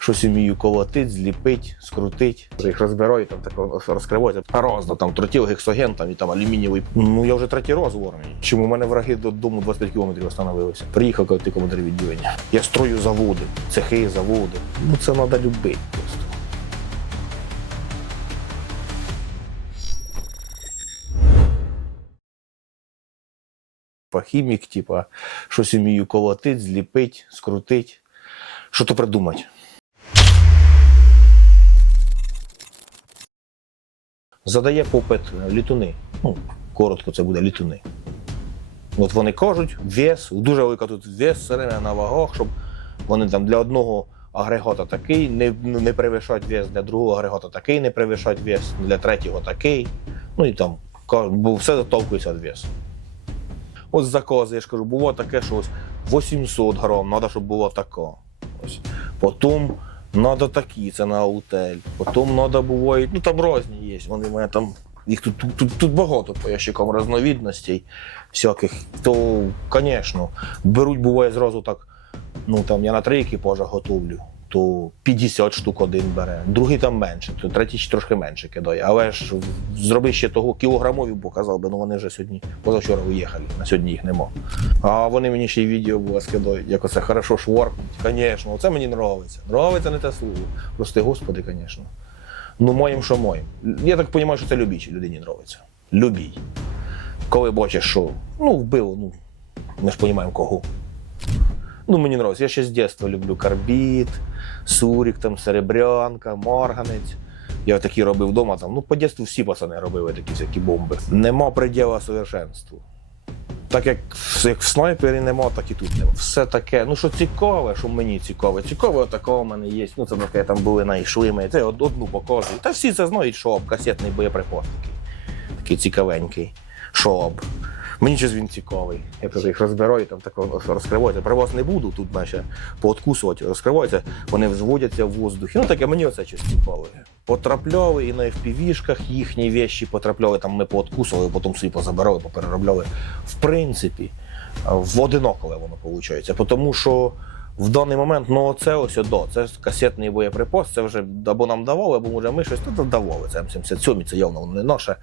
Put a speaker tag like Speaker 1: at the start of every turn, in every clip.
Speaker 1: щось вмію колотить, зліпить, скрутить. Їх розбираю, там тако розкривається. Разно, там тротіл, гексоген там, і там алюмінієвий. Ну я вже третій раз в армії. Чому у мене враги додому 25 кілометрів остановилися? Приїхав ти командир відділення. Я строю заводи, цехи, заводи. Ну це треба любити просто. Хімік, типа, щось вмію колотить, зліпить, скрутить. Що то придумати? Задає попит е, літуни. Ну, коротко це буде літуни. От вони кажуть, вес, дуже велика тут вес, все время на вагах, щоб вони там для одного агрегата такий, не, ну, не перевищать вес, для другого агрегата такий, не перевищать вес, для третього такий. Ну і там, бо все затовкується від весу. Ось закази, я ж кажу, було таке, що ось 800 грам, треба, щоб було таке. Ось. Потім треба такі, це на аутель. Потім треба буває, ну там різні є. Вони в мене там, їх тут, тут, тут, тут багато по ящикам різновідностей всяких. То, звісно, беруть, буває зразу так, ну там я на три екіпажа готовлю. То 50 штук один бере, другий там менше, то третій трошки менше кидає. Але ж зроби ще того кілограмові, бо казав би, ну вони вже сьогодні позавчора уїхали, на сьогодні їх нема. А вони мені ще й відео було скидають, як оце хорошо шворкнуть. Звісно, це мені подобається. Нравиться не те слово. Прости, господи, звісно. Ну, моїм, що моїм. Я так розумію, що це любічій людині подобається. Любій. Коли бачиш, що ну, вбило, ну, ми ж розуміємо кого. Ну, мені подобається. Я ще з дитинства люблю карбіт, сурік, там, серебрянка, марганець. Я такі робив вдома. Там, ну, по дитинству всі пацани робили такі всякі бомби. Нема приділа совершенству. Так як, як в снайпері нема, так і тут нема. Все таке. Ну, що цікаве, що мені цікаве. Цікаве, такого в мене є. Ну, це таке там були знайшли ми. Це од- одну показую. Та всі це знають, що об касетний боєприпас такий. Такий цікавенький. Що об. Мені щось він цікавий. Я просто їх розбираю, там тако розкривається. вас не буду, тут наче пооткусувати, розкриваються, вони взводяться в воздухі. Ну таке мені оце щось цікаве. Потрапляли і на FPV-шках їхні вещі потрапляли, там ми пооткусували, потім собі позабирали, попереробляли. В принципі, в одинокове воно виходить. Тому що в даний момент, ну це ось до, це ж касетний боєприпас, це вже або нам давали, або може ми щось тут давали. Це М77, це явно воно не наше.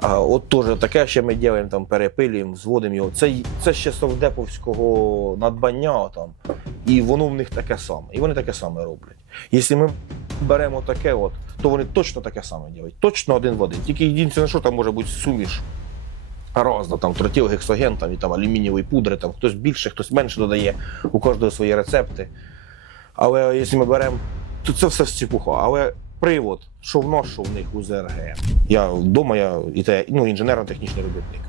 Speaker 1: А, от теж таке ще ми робимо, там перепилюємо, зводимо його. Це, це ще совдеповського надбання там, і воно в них таке саме. І вони таке саме роблять. Якщо ми беремо таке, от, то вони точно таке саме роблять. Точно один в один. Тільки єдине, що там може бути суміш. Разно, там тротіл, гексоген, там, і там алюмінієві пудри, там хтось більше, хтось менше додає, у кожного свої рецепти. Але якщо ми беремо, то це все стіпуха. Але привод, що в нас, що в них у ЗРГ. Я вдома, я ну, інженерно-технічний робітник.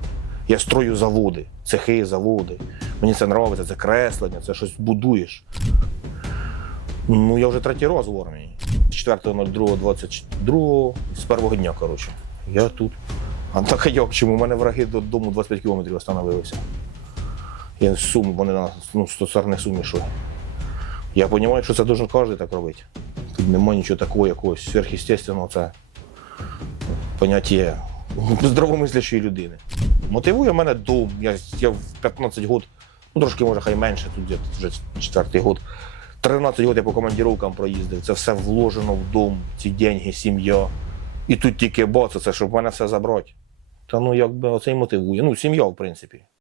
Speaker 1: Я строю заводи, цехи, заводи. Мені це подобається, це креслення, це щось будуєш. Ну, я вже третій раз в армії. 4.02.22 з першого дня, коротше. Я тут. А так а як чому? У мене враги додому 25 кілометрів остановилися. Я сум, вони на ну, стаціонарних сумі йшли. Я розумію, що це дуже кожен так робить. Тут немає нічого такого, якогось сверхъестественного, це поняття здравомислящої людини. Мотивує мене дом. Я, я в 15 років, ну трошки може хай менше, тут вже четвертий год. 13 років я по командировкам проїздив. Це все вложено в дом, ці деньги, сім'я. І тут тільки боце, це щоб мене все забрати. Та ну якби оце і мотивує. Ну, сім'я, в принципі.